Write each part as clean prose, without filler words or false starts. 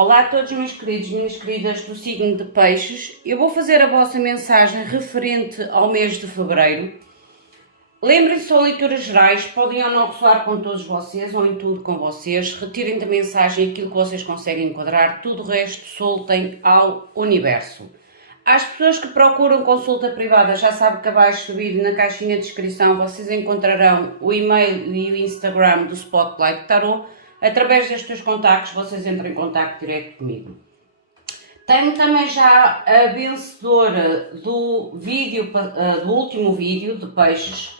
Olá a todos meus queridos e minhas queridas do signo de Peixes. Eu vou fazer a vossa mensagem referente ao mês de Fevereiro. Lembrem-se, são leituras gerais, podem ou não ressoar com todos vocês ou em tudo com vocês. Retirem da mensagem aquilo que vocês conseguem enquadrar, tudo o resto soltem ao universo. Às pessoas que procuram consulta privada, já sabem que abaixo do vídeo, na caixinha de descrição, vocês encontrarão o e-mail e o Instagram do Spotlight Tarot. Através destes contactos, vocês entram em contacto direto comigo. Tenho também já a vencedora do último vídeo de Peixes,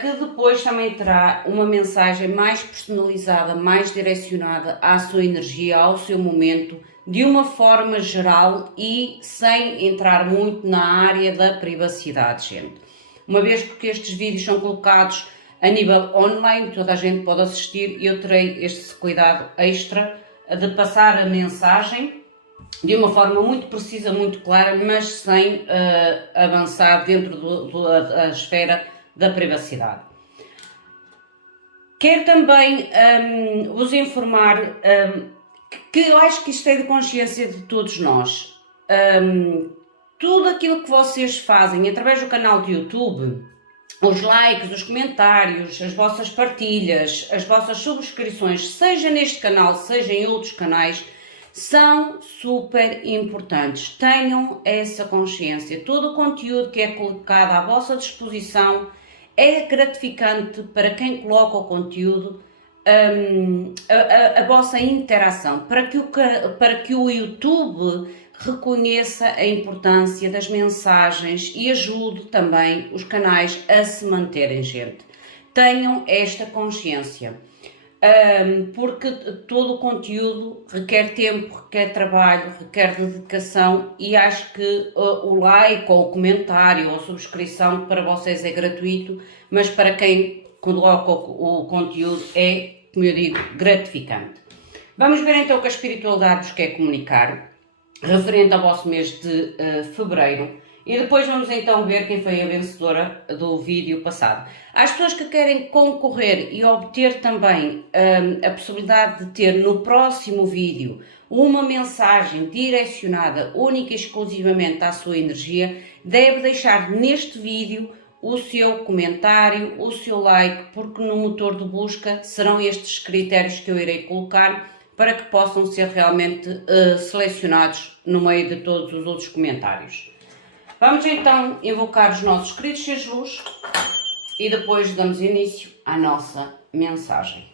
que depois também terá uma mensagem mais personalizada, mais direcionada à sua energia, ao seu momento, de uma forma geral e sem entrar muito na área da privacidade, gente. Uma vez que estes vídeos são colocados a nível online, toda a gente pode assistir, e eu terei este cuidado extra de passar a mensagem de uma forma muito precisa, muito clara, mas sem avançar dentro da esfera da privacidade. Quero também vos informar que eu acho que isto é de consciência de todos nós. Tudo aquilo que vocês fazem através do canal de YouTube, os likes, os comentários, as vossas partilhas, as vossas subscrições, seja neste canal, seja em outros canais, são super importantes. Tenham essa consciência. Todo o conteúdo que é colocado à vossa disposição é gratificante para quem coloca o conteúdo, a vossa interação, para que o YouTube reconheça a importância das mensagens e ajude também os canais a se manterem, gente. Tenham esta consciência, porque todo o conteúdo requer tempo, requer trabalho, requer dedicação, e acho que o like ou o comentário ou a subscrição para vocês é gratuito, mas para quem coloca o conteúdo é, como eu digo, gratificante. Vamos ver então o que a espiritualidade vos quer comunicar referente ao vosso mês de Fevereiro, e depois vamos então ver quem foi a vencedora do vídeo passado. Às pessoas que querem concorrer e obter também a possibilidade de ter no próximo vídeo uma mensagem direcionada única e exclusivamente à sua energia, deve deixar neste vídeo o seu comentário, o seu like, porque no motor de busca serão estes critérios que eu irei colocar para que possam ser realmente selecionados no meio de todos os outros comentários. Vamos então invocar os nossos queridos seres de luz e depois damos início à nossa mensagem.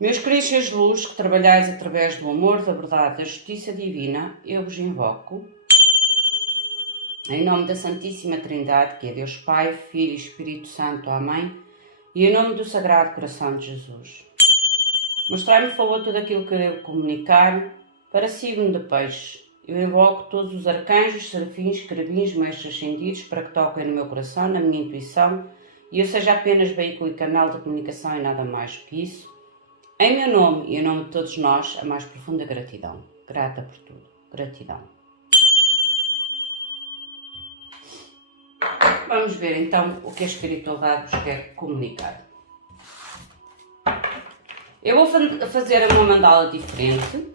Meus queridos seres de luz, que trabalhais através do amor, da verdade, da justiça divina, eu vos invoco em nome da Santíssima Trindade, que é Deus Pai, Filho e Espírito Santo. Amém. E em nome do Sagrado Coração de Jesus. Mostrai-me, por favor, tudo aquilo que eu devo comunicar para signo de Peixes. Eu invoco todos os arcanjos, serafins, querubins, mestres ascendidos para que toquem no meu coração, na minha intuição, e eu seja apenas veículo e canal de comunicação e nada mais do que isso. Em meu nome e em nome de todos nós, a mais profunda gratidão. Grata por tudo. Gratidão. Vamos ver então o que a espiritualidade vos quer comunicar. Eu vou fazer uma mandala diferente.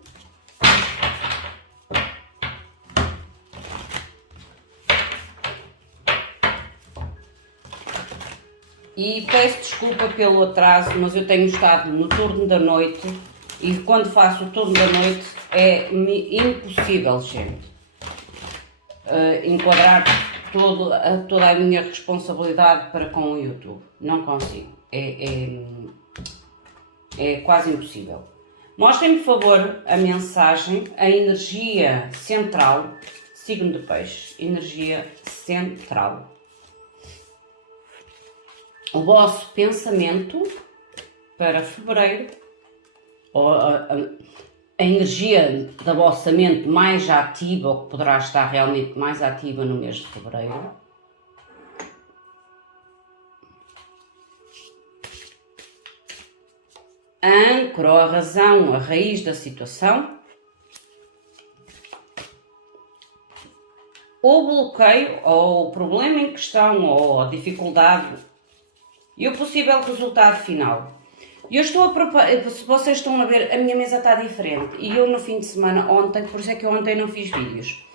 E peço desculpa pelo atraso, mas eu tenho estado no turno da noite e quando faço o turno da noite é impossível, gente, enquadrar toda a minha responsabilidade para com o YouTube. Não consigo. É quase impossível. Mostrem-me, por favor, a mensagem, a energia central, signo de Peixes, energia central. O vosso pensamento para Fevereiro, ou a energia da vossa mente mais ativa, ou que poderá estar realmente mais ativa no mês de Fevereiro. A âncora, ou a razão, a raiz da situação. O bloqueio, ou o problema em questão, ou a dificuldade e o possível resultado final. Eu estou a preparar, se vocês estão a ver, a minha mesa está diferente. E eu no fim de semana, ontem, por isso é que eu ontem não fiz vídeos.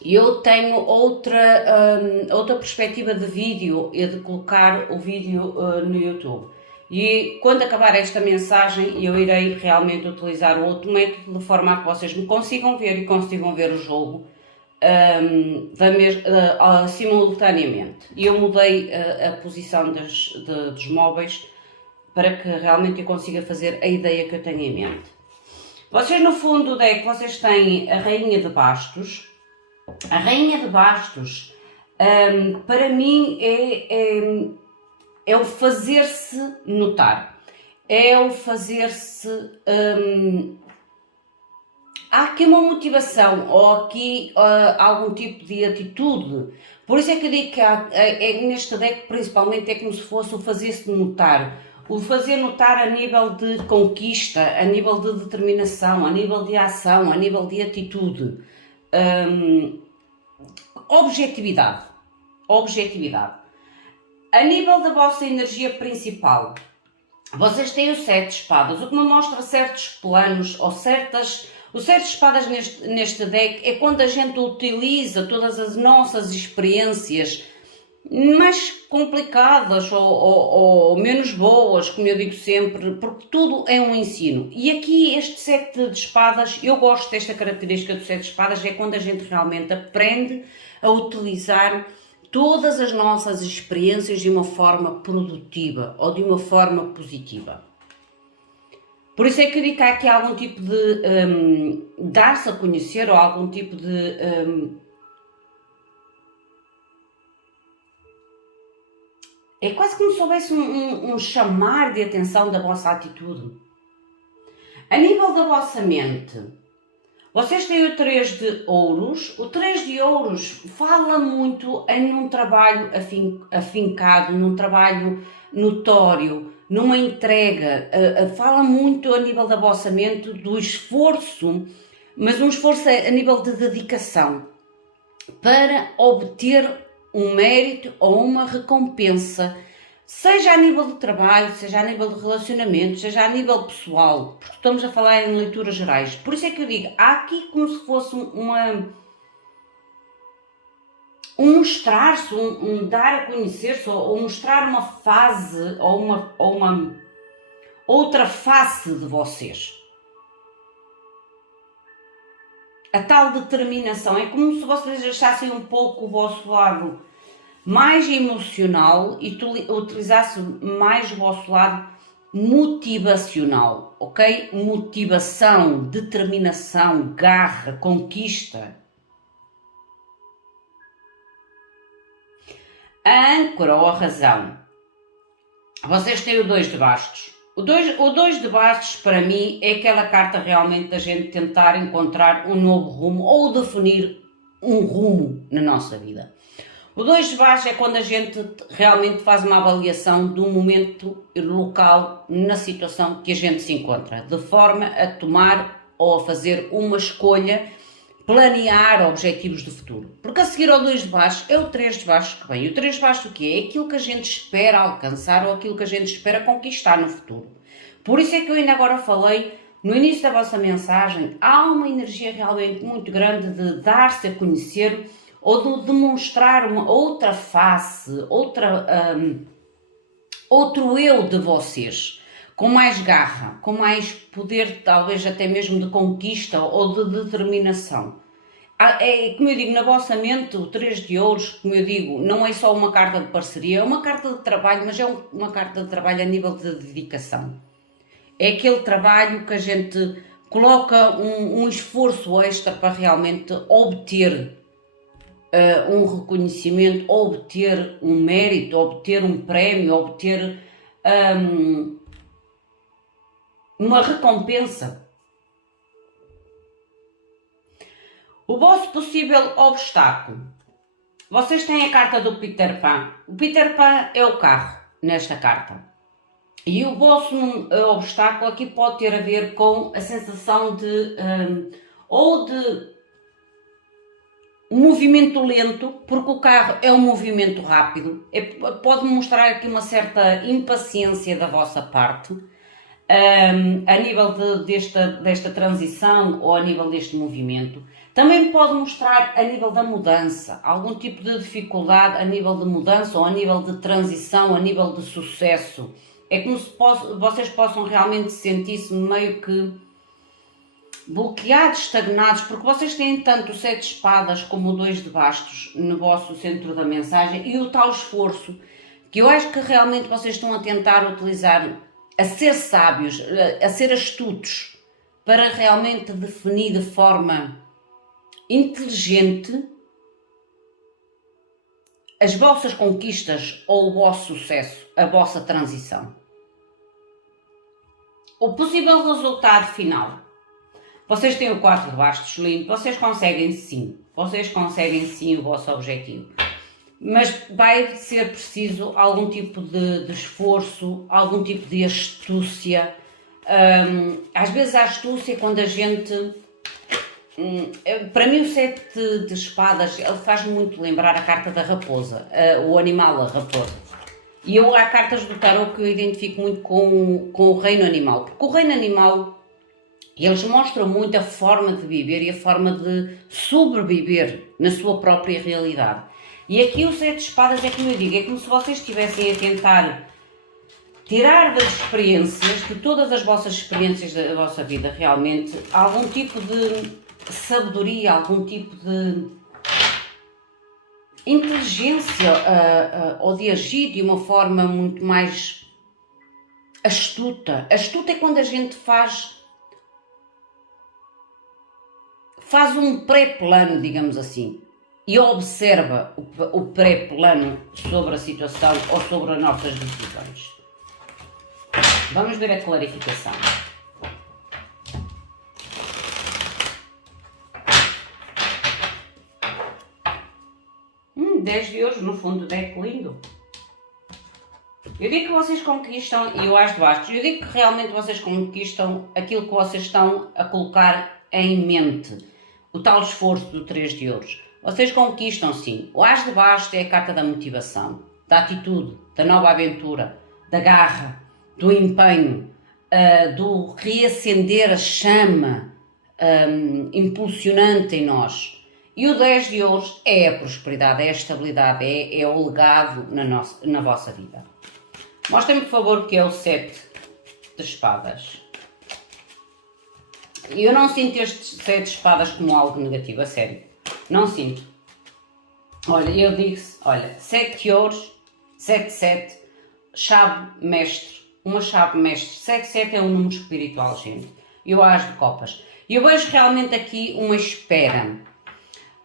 Eu tenho outra perspectiva de vídeo e de colocar o vídeo no YouTube. E quando acabar esta mensagem, eu irei realmente utilizar o outro método de forma a que vocês me consigam ver e consigam ver o jogo simultaneamente. E eu mudei a posição dos móveis para que realmente eu consiga fazer a ideia que eu tenho em mente. Vocês no fundo do deck, vocês têm a Rainha de Bastos. A Rainha de Bastos, para mim, é o fazer-se notar. É o fazer-se... há aqui uma motivação, ou aqui algum tipo de atitude. Por isso é que eu digo que neste deck, principalmente, é como se fosse o fazer-se notar. O fazer notar a nível de conquista, a nível de determinação, a nível de ação, a nível de atitude. Objetividade. A nível da vossa energia principal, vocês têm o 7 de espadas, o que me mostra certos planos ou certas... O 7 de espadas neste deck é quando a gente utiliza todas as nossas experiências mais complicadas ou menos boas, como eu digo sempre, porque tudo é um ensino. E aqui este 7 de espadas, eu gosto desta característica do 7 de espadas, é quando a gente realmente aprende a utilizar todas as nossas experiências de uma forma produtiva ou de uma forma positiva. Por isso é que eu digo que há aqui algum tipo de dar-se a conhecer ou algum tipo de... é quase como se houvesse um chamar de atenção da vossa atitude. A nível da vossa mente, vocês têm o 3 de ouros. O 3 de ouros fala muito em um trabalho afincado, num trabalho notório, numa entrega. Fala muito a nível da vossa mente do esforço, mas um esforço a nível de dedicação para obter um mérito ou uma recompensa, seja a nível de trabalho, seja a nível de relacionamento, seja a nível pessoal, porque estamos a falar em leituras gerais. Por isso é que eu digo, há aqui como se fosse um mostrar-se, um dar a conhecer-se, ou mostrar uma fase, ou uma outra face de vocês. A tal determinação, é como se vocês achassem um pouco o vosso lado mais emocional e utilizassem mais o vosso lado motivacional, ok? Motivação, determinação, garra, conquista. A âncora ou a razão. Vocês têm o 2 de bastos. O 2 de bastos, para mim, é aquela carta realmente da gente tentar encontrar um novo rumo ou definir um rumo na nossa vida. O 2 de bastos é quando a gente realmente faz uma avaliação do momento local na situação que a gente se encontra, de forma a tomar ou a fazer uma escolha, planear objetivos de futuro. Porque a seguir ao 2 de bastos é o 3 de bastos que vem. E o 3 de bastos o quê? É aquilo que a gente espera alcançar ou aquilo que a gente espera conquistar no futuro. Por isso é que eu ainda agora falei, no início da vossa mensagem, há uma energia realmente muito grande de dar-se a conhecer ou de demonstrar uma outra face, outro eu de vocês, com mais garra, com mais poder, talvez até mesmo de conquista ou de determinação. É, como eu digo, na vossa mente, o 3 de ouros, como eu digo, não é só uma carta de parceria, é uma carta de trabalho, mas é uma carta de trabalho a nível de dedicação. É aquele trabalho que a gente coloca um esforço extra para realmente obter um reconhecimento, obter um mérito, obter um prémio, obter uma recompensa. O vosso possível obstáculo. Vocês têm a carta do Peter Pan. O Peter Pan é o carro nesta carta. E o vosso obstáculo aqui pode ter a ver com a sensação de ou de um movimento lento, porque o carro é um movimento rápido, pode mostrar aqui uma certa impaciência da vossa parte, a nível desta transição ou a nível deste movimento. Também pode mostrar a nível da mudança, algum tipo de dificuldade a nível de mudança ou a nível de transição, a nível de sucesso. É como se vocês possam realmente sentir-se meio que bloqueados, estagnados, porque vocês têm tanto o 7 de espadas como o 2 de bastos no vosso centro da mensagem e o tal esforço, que eu acho que realmente vocês estão a tentar utilizar, a ser sábios, a ser astutos, para realmente definir de forma inteligente as vossas conquistas ou o vosso sucesso, a vossa transição. O possível resultado final. Vocês têm o 4 de bastos lindo, vocês conseguem sim o vosso objetivo. Mas vai ser preciso algum tipo de esforço, algum tipo de astúcia. Às vezes a astúcia, quando a gente... para mim o 7 de espadas, ele faz-me muito lembrar a carta da raposa, o animal, a raposa. E há cartas do tarot que eu identifico muito com o reino animal, porque o reino animal, eles mostram muito a forma de viver e a forma de sobreviver na sua própria realidade. E aqui o 7 de espadas é como eu digo, é como se vocês estivessem a tentar tirar das experiências, de todas as vossas experiências da vossa vida realmente, algum tipo de sabedoria, algum tipo de inteligência ou de agir de uma forma muito mais astuta. Astuta é quando a gente faz um pré-plano, digamos assim, e observa o pré-plano sobre a situação ou sobre as nossas decisões. Vamos ver a clarificação. Dez de ouros no fundo do deck, lindo. Eu digo que vocês conquistam, e o As de bastos, eu digo que realmente vocês conquistam aquilo que vocês estão a colocar em mente. O tal esforço do 3 de ouros. Vocês conquistam sim. O As de bastos é a carta da motivação, da atitude, da nova aventura, da garra, do empenho, do reacender a chama impulsionante em nós. E o 10 de ouros é a prosperidade, é a estabilidade, é o legado na vossa vida. Mostrem-me, por favor, o que é o 7 de espadas. Eu não sinto este 7 de espadas como algo negativo, a sério. Não sinto. Olha, eu digo-se, olha, 7 de ouros, 7, chave mestre. Uma chave mestre. 7 é um número espiritual, gente. E o As de copas. E eu vejo realmente aqui uma espera.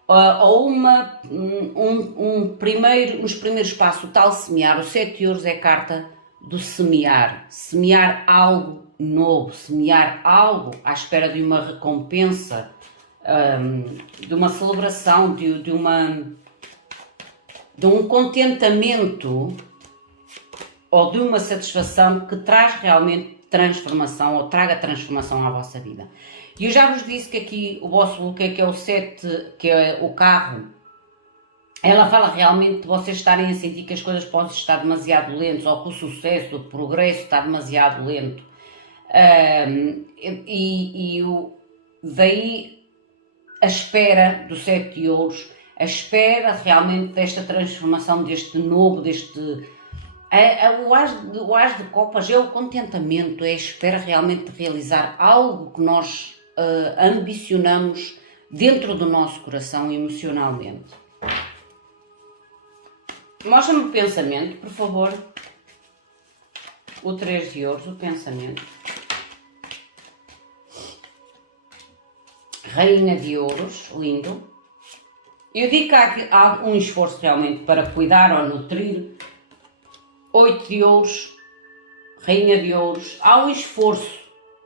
Ou nos primeiros passos, o tal semear. O 7 de ouros é a carta do semear. Semear algo novo, semear algo à espera de uma recompensa, de uma celebração, de um contentamento ou de uma satisfação que traz realmente transformação ou traga transformação à vossa vida. E eu já vos disse que aqui o vosso bloqueio, que é o 7, que é o carro, ela fala realmente de vocês estarem a sentir que as coisas podem estar demasiado lentas ou que o sucesso, o progresso está demasiado lento. Daí a espera do 7 de ouros, a espera realmente desta transformação, deste novo, o As de copas é o contentamento, é a espera realmente de realizar algo que nós ambicionamos dentro do nosso coração emocionalmente. Mostra-me o pensamento, por favor. O 3 de ouros, o pensamento. Rainha de ouros, lindo. Eu digo que há um esforço realmente para cuidar ou nutrir. 8 de ouros, Rainha de ouros. Há um esforço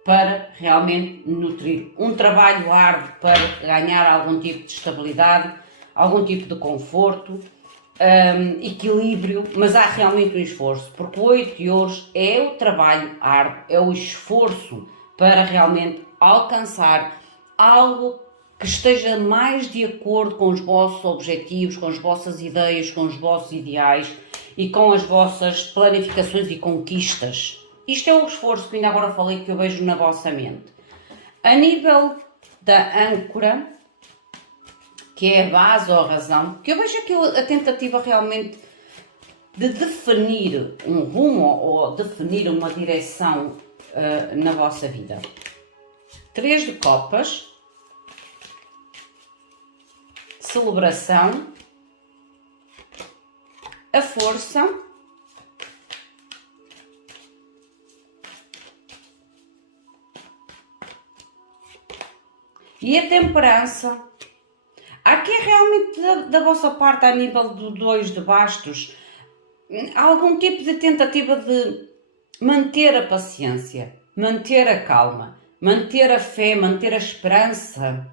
para realmente nutrir. Um trabalho árduo para ganhar algum tipo de estabilidade, algum tipo de conforto, equilíbrio, mas há realmente um esforço, porque o 8 de ouros é o trabalho árduo, é o esforço para realmente alcançar algo que esteja mais de acordo com os vossos objetivos, com as vossas ideias, com os vossos ideais e com as vossas planificações e conquistas. Isto é o esforço que ainda agora falei que eu vejo na vossa mente. A nível da âncora, que é a base ou a razão, que eu vejo aqui a tentativa realmente de definir um rumo ou definir uma direção na vossa vida. 3 de copas, celebração, a força e a temperança. Aqui é realmente da vossa parte, a nível do 2 de bastos, algum tipo de tentativa de manter a paciência, manter a calma, manter a fé, manter a esperança,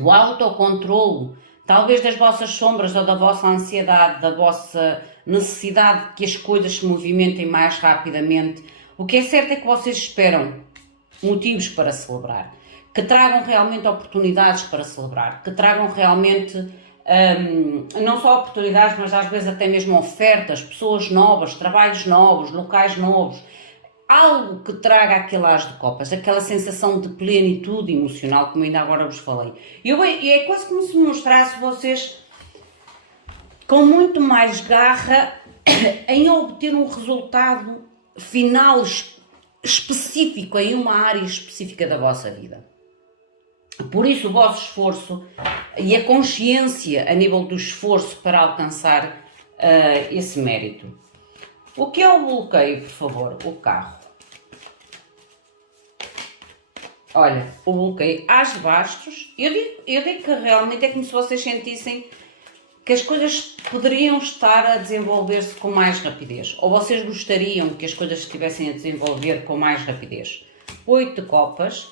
o autocontrole, talvez das vossas sombras ou da vossa ansiedade, da vossa necessidade de que as coisas se movimentem mais rapidamente. O que é certo é que vocês esperam motivos para celebrar, que tragam realmente oportunidades para celebrar, que tragam realmente não só oportunidades, mas às vezes até mesmo ofertas, pessoas novas, trabalhos novos, locais novos, algo que traga aquele as de copas, aquela sensação de plenitude emocional, como ainda agora vos falei. E é quase como se me mostrasse vocês com muito mais garra em obter um resultado final específico em uma área específica da vossa vida. Por isso o vosso esforço e a consciência a nível do esforço para alcançar esse mérito. O que é o bloqueio, por favor? O carro. Olha, o bloqueio as de bastos, eu digo que realmente é como se vocês sentissem que as coisas poderiam estar a desenvolver-se com mais rapidez, ou vocês gostariam que as coisas estivessem a desenvolver com mais rapidez. 8 de copas,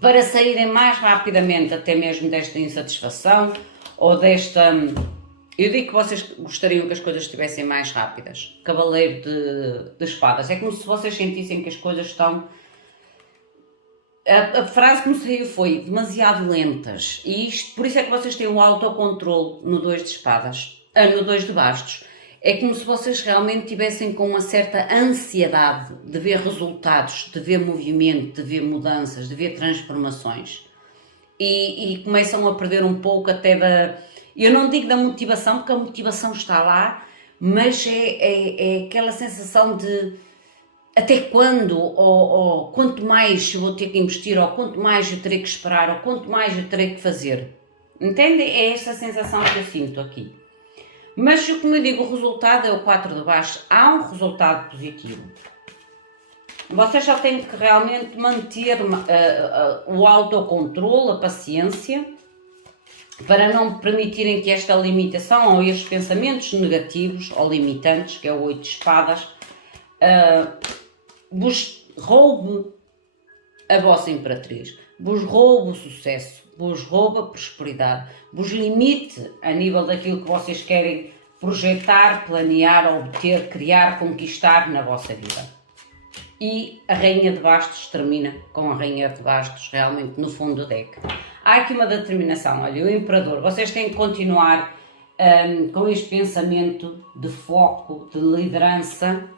para saírem mais rapidamente até mesmo desta insatisfação, ou desta... Eu digo que vocês gostariam que as coisas estivessem mais rápidas. Cavaleiro de espadas, é como se vocês sentissem que as coisas estão... A frase que me saiu foi demasiado lentas, e isto, por isso é que vocês têm um autocontrole no 2 de espadas, no 2 de bastos. É como se vocês realmente tivessem com uma certa ansiedade de ver resultados, de ver movimento, de ver mudanças, de ver transformações. E começam a perder um pouco até da... Eu não digo da motivação, porque a motivação está lá, mas é aquela sensação de... Até quando, ou quanto mais eu vou ter que investir, ou quanto mais eu terei que esperar, ou quanto mais eu terei que fazer. Entende? É esta sensação que eu sinto aqui. Mas, como eu digo, o resultado é o 4 de baixo. Há um resultado positivo. Vocês só têm que realmente manter o autocontrole, a paciência, para não permitirem que esta limitação, ou estes pensamentos negativos, ou limitantes, que é o 8 de espadas, vos roube a vossa imperatriz, vos roube o sucesso, vos roube a prosperidade, vos limite a nível daquilo que vocês querem projetar, planear, obter, criar, conquistar na vossa vida. E a Rainha de Bastos termina com a Rainha de Bastos realmente no fundo do deck. Há aqui uma determinação, olha, o Imperador, vocês têm que continuar com este pensamento de foco, de liderança,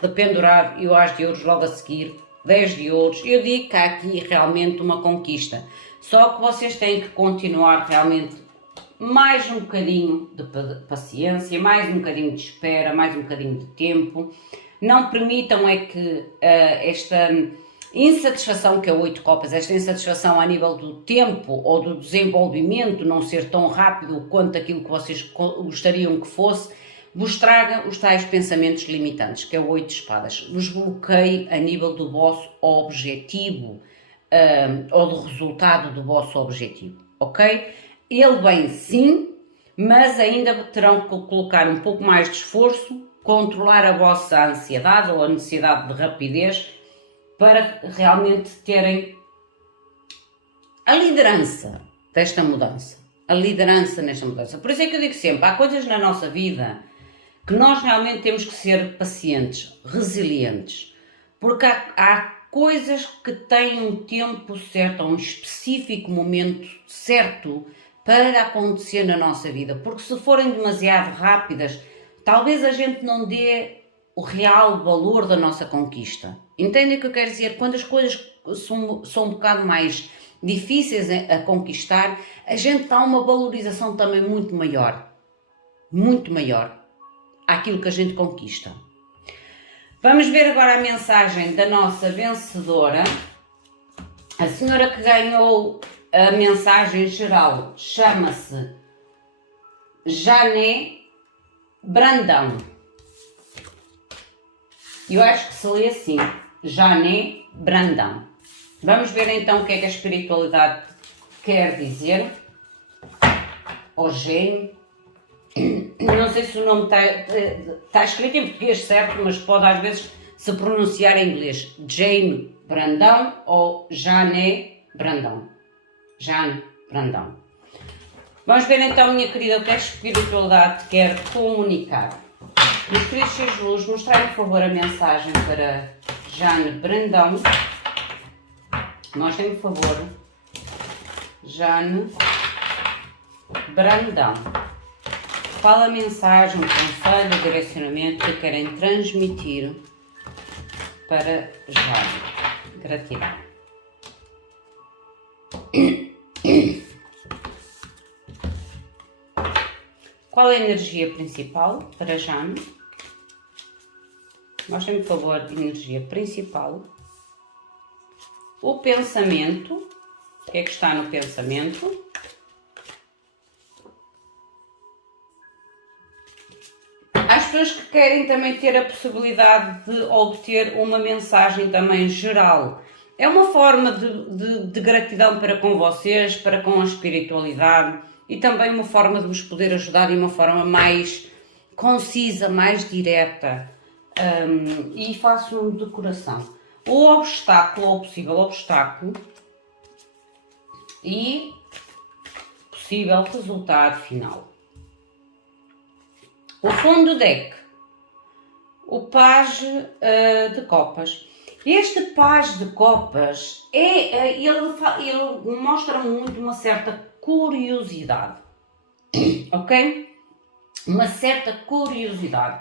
de pendurar e o As de Ouros logo a seguir, 10 de Ouros. Eu digo que há aqui realmente uma conquista, só que vocês têm que continuar realmente mais um bocadinho de paciência, mais um bocadinho de espera, mais um bocadinho de tempo. Não permitam é que esta insatisfação, que é o 8 de copas, esta insatisfação a nível do tempo ou do desenvolvimento não ser tão rápido quanto aquilo que vocês gostariam que fosse, vos traga os tais pensamentos limitantes, que é o 8 de espadas. Vos bloqueie a nível do vosso objetivo ou do resultado do vosso objetivo, ok? Ele vem sim, mas ainda terão que colocar um pouco mais de esforço, controlar a vossa ansiedade ou a necessidade de rapidez para realmente terem a liderança desta mudança. A liderança nesta mudança. Por isso é que eu digo sempre, há coisas na nossa vida que nós realmente temos que ser pacientes, resilientes, porque há coisas que têm um tempo certo, um específico momento certo para acontecer na nossa vida, porque se forem demasiado rápidas, talvez a gente não dê o real valor da nossa conquista. Entendem o que eu quero dizer? Quando as coisas são um bocado mais difíceis a conquistar, a gente dá uma valorização também muito maior àquilo que a gente conquista. Vamos ver agora a mensagem da nossa vencedora. A senhora que ganhou a mensagem geral chama-se Jané Brandão. Eu acho que se lê assim, Jané Brandão. Vamos ver então o que é que a espiritualidade quer dizer. Ou gênio. Não sei se o nome está escrito em português certo, mas pode às vezes se pronunciar em inglês. Jane Brandão ou Jané Brandão. Jane Brandão. Vamos ver então, minha querida, o que a espiritualidade quer comunicar. Meus queridos seres de luz, mostrarem por favor a mensagem para Jane Brandão. Mostrem por favor. Jane Brandão. Qual a mensagem, o conselho, o direcionamento que querem transmitir para Jane? Gratidão. Qual é a energia principal para Jane? Mostrem-me, por favor, a energia principal. O pensamento. O que é que está no pensamento? As pessoas que querem também ter a possibilidade de obter uma mensagem também geral. É uma forma de gratidão para com vocês, para com a espiritualidade e também uma forma de vos poder ajudar de uma forma mais concisa, mais direta e faço-me de coração. O obstáculo, ou possível obstáculo e possível resultado final. O fundo do deck, o Page de Copas. Este Page de Copas, ele mostra muito uma certa curiosidade, ok? Uma certa curiosidade.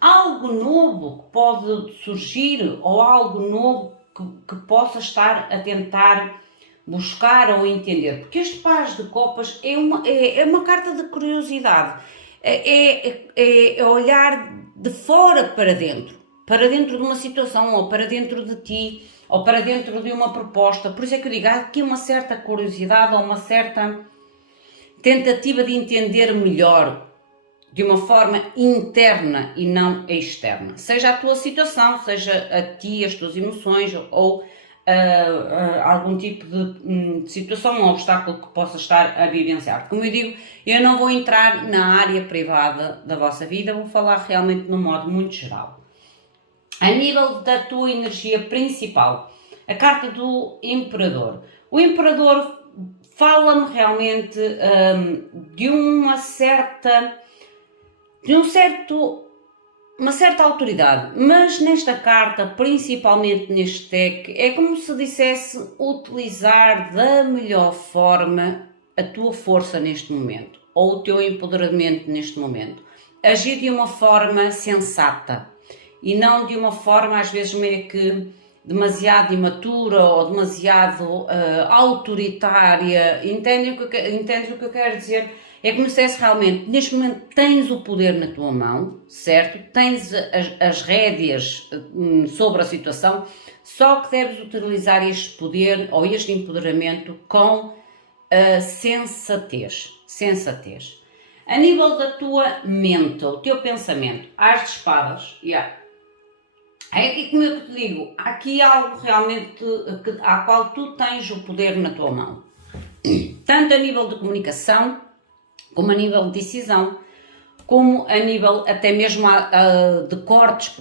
Algo novo que pode surgir ou algo novo que possa estar a tentar buscar ou entender. Porque este Page de Copas é uma carta de curiosidade. É olhar de fora para dentro de uma situação, ou para dentro de ti, ou para dentro de uma proposta. Por isso é que eu digo, há aqui uma certa curiosidade, ou uma certa tentativa de entender melhor, de uma forma interna e não externa. Seja a tua situação, seja a ti, as tuas emoções, ou algum tipo de situação, um obstáculo que possa estar a vivenciar. Como eu digo, eu não vou entrar na área privada da vossa vida, vou falar realmente num modo muito geral. A nível da tua energia principal, a carta do Imperador. O Imperador fala-me realmente de uma certa autoridade, mas nesta carta, principalmente neste deck, é como se dissesse utilizar da melhor forma a tua força neste momento, ou o teu empoderamento neste momento. Agir de uma forma sensata e não de uma forma às vezes meio que demasiado imatura ou demasiado autoritária. Entendem o que eu quero dizer? É como se dissesse realmente, neste momento tens o poder na tua mão, certo? Tens as rédeas sobre a situação, só que deves utilizar este poder ou este empoderamento com sensatez. A nível da tua mente, o teu pensamento, As de Espadas, é aqui como eu te digo, há aqui algo realmente à qual tu tens o poder na tua mão. Tanto a nível de comunicação, como a nível de decisão, como a nível até mesmo de cortes.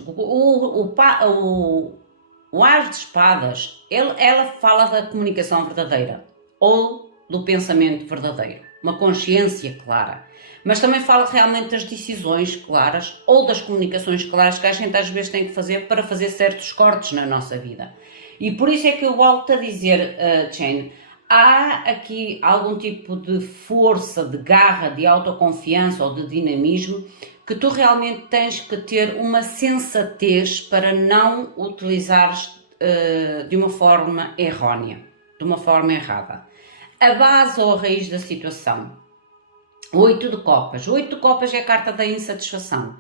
O As de Espadas, ela fala da comunicação verdadeira, ou do pensamento verdadeiro, uma consciência clara. Mas também fala realmente das decisões claras, ou das comunicações claras que a gente às vezes tem que fazer para fazer certos cortes na nossa vida. E por isso é que eu volto a dizer, Jane, há aqui algum tipo de força, de garra, de autoconfiança ou de dinamismo que tu realmente tens que ter uma sensatez para não utilizares de uma forma errónea, de uma forma errada. A base ou a raiz da situação. O 8 de copas. O 8 de copas é a carta da insatisfação.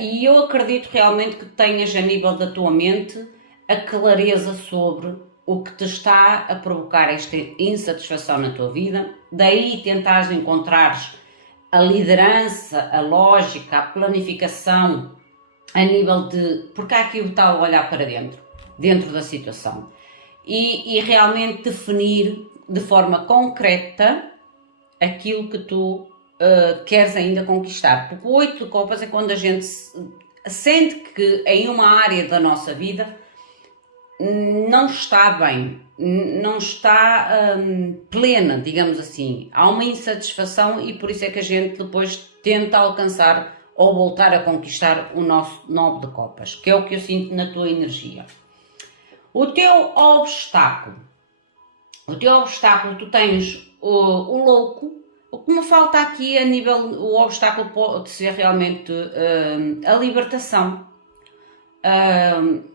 E eu acredito realmente que tenhas a nível da tua mente a clareza sobre o que te está a provocar esta insatisfação na tua vida. Daí tentares encontrar a liderança, a lógica, a planificação a nível de... porque há aqui o tal olhar para dentro da situação. E realmente definir de forma concreta aquilo que tu queres ainda conquistar. Porque o 8 de copas é quando a gente sente que em uma área da nossa vida não está bem, não está plena, digamos assim. Há uma insatisfação e por isso é que a gente depois tenta alcançar ou voltar a conquistar o nosso 9 de copas, que é o que eu sinto na tua energia. O teu obstáculo, tu tens o louco. O que me falta aqui a nível, o obstáculo pode ser realmente a libertação,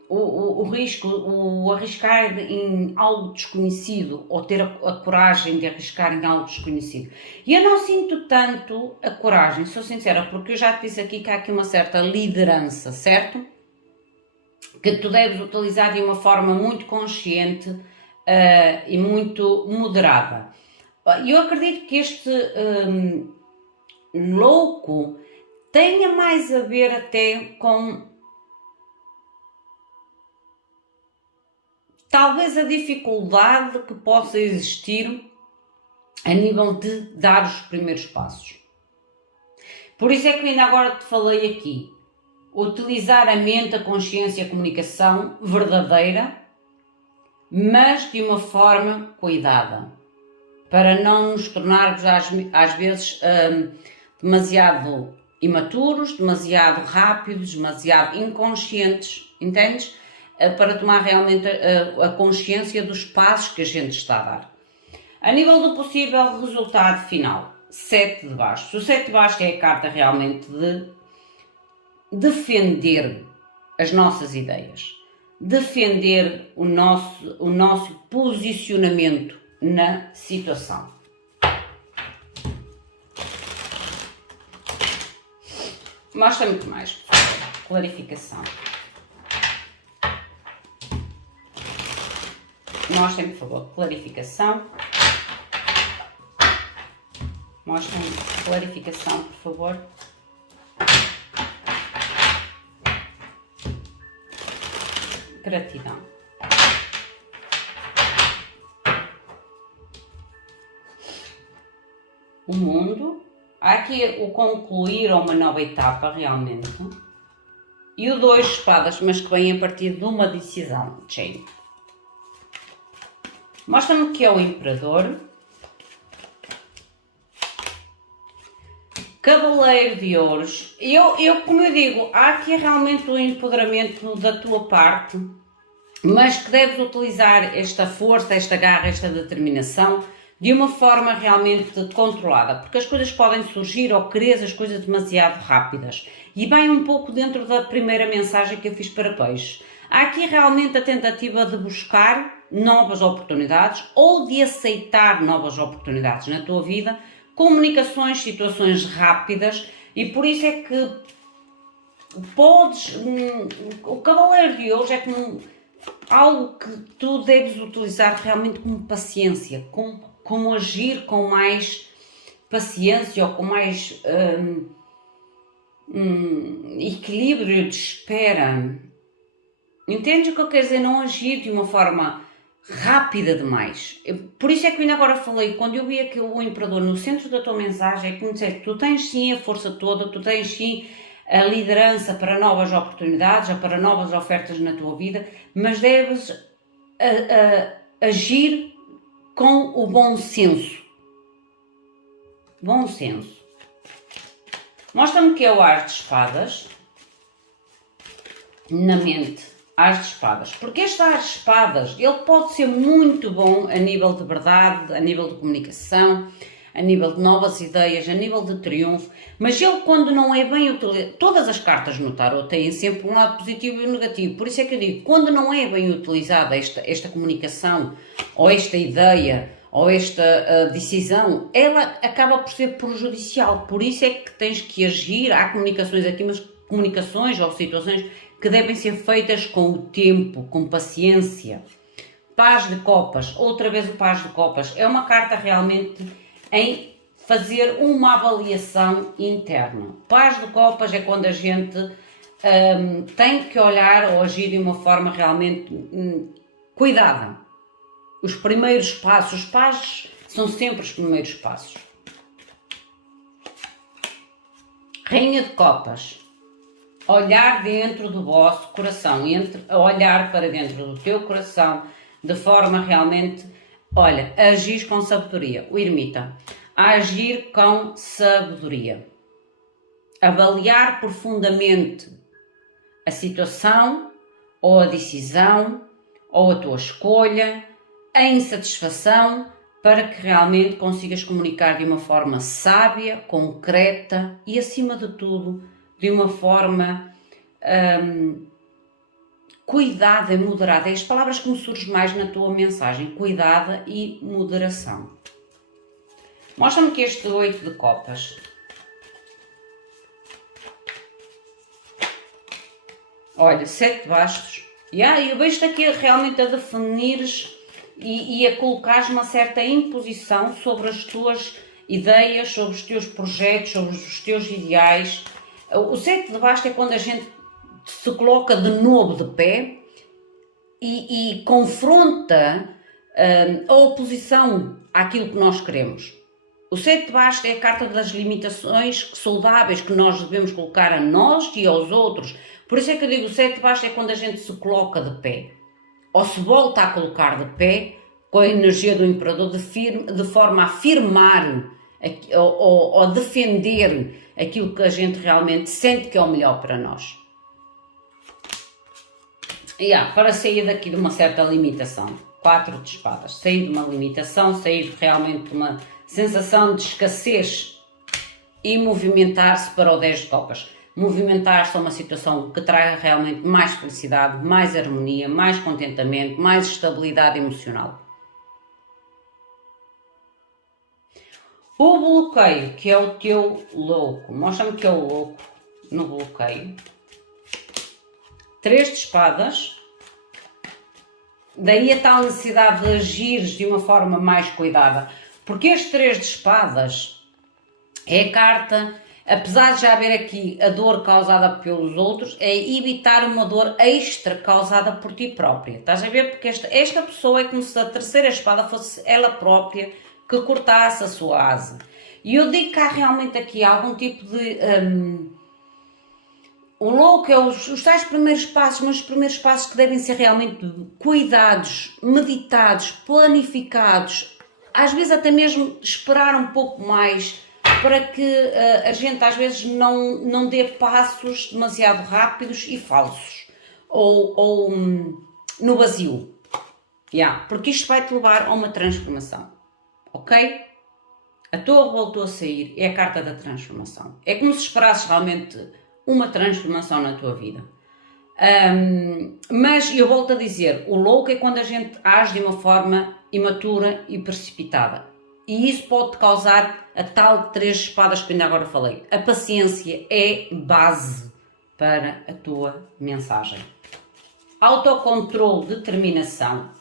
o risco, o arriscar em algo desconhecido ou ter a coragem de arriscar em algo desconhecido. E eu não sinto tanto a coragem, sou sincera, porque eu já te disse aqui que há aqui uma certa liderança, certo? Que tu deves utilizar de uma forma muito consciente e muito moderada. Eu acredito que este louco tenha mais a ver até com talvez a dificuldade que possa existir a nível de dar os primeiros passos. Por isso é que ainda agora te falei aqui, utilizar a mente, a consciência e a comunicação verdadeira, mas de uma forma cuidada, para não nos tornarmos às vezes demasiado imaturos, demasiado rápidos, demasiado inconscientes, entendes? Para tomar realmente a consciência dos passos que a gente está a dar. A nível do possível resultado final, 7 de bastos. O 7 de bastos é a carta realmente de defender as nossas ideias, defender o nosso posicionamento na situação. Mostra muito mais, clarificação. Mostrem, por favor, clarificação. Mostrem clarificação, por favor. Gratidão. O mundo. Há aqui o concluir ou uma nova etapa, realmente. E o 2 de espadas, mas que vem a partir de uma decisão. Jane. Mostra-me que é o imperador. Cavaleiro de ouros. Como eu digo, há aqui realmente um empoderamento da tua parte, mas que deves utilizar esta força, esta garra, esta determinação de uma forma realmente controlada, porque as coisas podem surgir ou querer as coisas demasiado rápidas. E bem um pouco dentro da primeira mensagem que eu fiz para peixes. Há aqui realmente a tentativa de buscar novas oportunidades ou de aceitar novas oportunidades na tua vida, comunicações, situações rápidas, e por isso é que podes, o Cavaleiro de Ouros é como algo que tu deves utilizar realmente com paciência, como agir com mais paciência ou com mais equilíbrio de espera. Entendes o que eu quero dizer? Não agir de uma forma rápida demais. Por isso é que eu ainda agora falei, quando eu vi aqui o Imperador no centro da tua mensagem, é que me disseste, tu tens sim a força toda, tu tens sim a liderança para novas oportunidades, para novas ofertas na tua vida, mas deves agir com o bom senso. Bom senso. Mostra-me que é o As de Espadas. Na mente As de espadas. Porque este as de espadas, ele pode ser muito bom a nível de verdade, a nível de comunicação, a nível de novas ideias, a nível de triunfo, mas ele quando não é bem utilizado, todas as cartas no tarot têm sempre um lado positivo e um negativo, por isso é que eu digo, quando não é bem utilizada esta comunicação, ou esta ideia, ou esta decisão, ela acaba por ser prejudicial, por isso é que tens que agir, há comunicações aqui, mas comunicações ou situações que devem ser feitas com o tempo, com paciência. Paz de copas, outra vez o Paz de copas, é uma carta realmente em fazer uma avaliação interna. Paz de copas é quando a gente tem que olhar ou agir de uma forma realmente cuidada. Os primeiros passos, os passos são sempre os primeiros passos. Rainha de copas, olhar dentro do vosso coração, olhar para dentro do teu coração, de forma realmente, olha, agir com sabedoria. O ermita, agir com sabedoria. Avaliar profundamente a situação, ou a decisão, ou a tua escolha, a insatisfação, para que realmente consigas comunicar de uma forma sábia, concreta e, acima de tudo, de uma forma cuidada e moderada. É as palavras que me surgem mais na tua mensagem, cuidada e moderação. Mostra-me que este 8 de copas. Olha, 7 de bastos. Eu vejo-te aqui realmente a definires e a colocares uma certa imposição sobre as tuas ideias, sobre os teus projetos, sobre os teus ideais. O 7 de bastos é quando a gente se coloca de novo de pé e confronta a oposição àquilo que nós queremos. O 7 de bastos é a carta das limitações saudáveis que nós devemos colocar a nós e aos outros. Por isso é que eu digo, o 7 de bastos é quando a gente se coloca de pé, ou se volta a colocar de pé, com a energia do imperador, de forma a afirmar ou defender aquilo que a gente realmente sente que é o melhor para nós. Para sair daqui de uma certa limitação. 4 de espadas. Sair de uma limitação, sair realmente de uma sensação de escassez e movimentar-se para o 10 de copas. Movimentar-se a uma situação que traga realmente mais felicidade, mais harmonia, mais contentamento, mais estabilidade emocional. O bloqueio, que é o teu louco. Mostra-me que é o louco no bloqueio. 3 de espadas. Daí a tal necessidade de agir de uma forma mais cuidada. Porque este 3 de espadas é a carta, apesar de já haver aqui a dor causada pelos outros, é evitar uma dor extra causada por ti própria. Estás a ver? Porque esta pessoa é como se a terceira espada fosse ela própria que cortasse a sua asa. E eu digo que há realmente aqui algum tipo de... o louco é os tais primeiros passos, mas os primeiros passos que devem ser realmente cuidados, meditados, planificados, às vezes até mesmo esperar um pouco mais, para que a gente às vezes não dê passos demasiado rápidos e falsos, ou no vazio, porque isto vai te levar a uma transformação, ok? A Torre voltou a sair, é a carta da transformação, é como se esperasses realmente uma transformação na tua vida. Mas eu volto a dizer, o louco é quando a gente age de uma forma imatura e precipitada. E isso pode causar a tal 3 de espadas que ainda agora falei. A paciência é base para a tua mensagem. Autocontrole, determinação.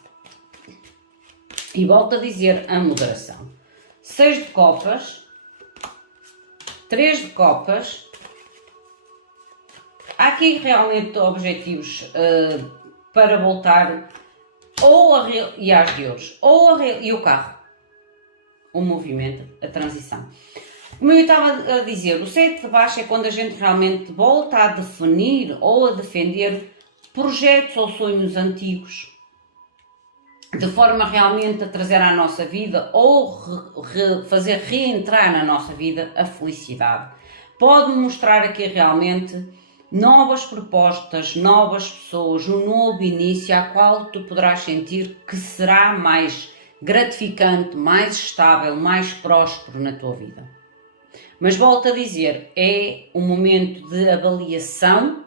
E volto a dizer, a moderação. 6 de copas. 3 de copas. Há aqui realmente objetivos para voltar e as de ouros, e o carro, o movimento, a transição. Como eu estava a dizer, o 7 de baixo é quando a gente realmente volta a definir ou a defender projetos ou sonhos antigos, de forma realmente a trazer à nossa vida ou fazer reentrar na nossa vida a felicidade. Pode mostrar aqui realmente novas propostas, novas pessoas, um novo início a qual tu poderás sentir que será mais gratificante, mais estável, mais próspero na tua vida. Mas volto a dizer, é um momento de avaliação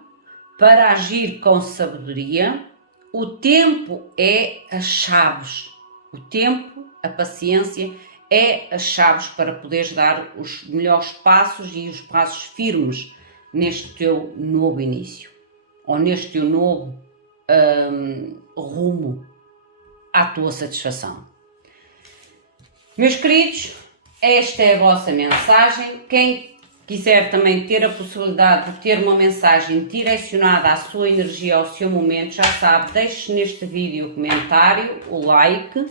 para agir com sabedoria. O tempo é as chaves. O tempo, a paciência, é as chaves para poderes dar os melhores passos e os passos firmes neste teu novo início. Ou neste teu novo rumo à tua satisfação. Meus queridos, esta é a vossa mensagem. Quem quiser também ter a possibilidade de ter uma mensagem direcionada à sua energia, ao seu momento, já sabe, deixe neste vídeo o comentário, o like,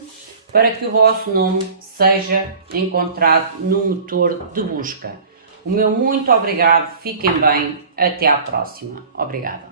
para que o vosso nome seja encontrado no motor de busca. O meu muito obrigado, fiquem bem, até à próxima. Obrigada.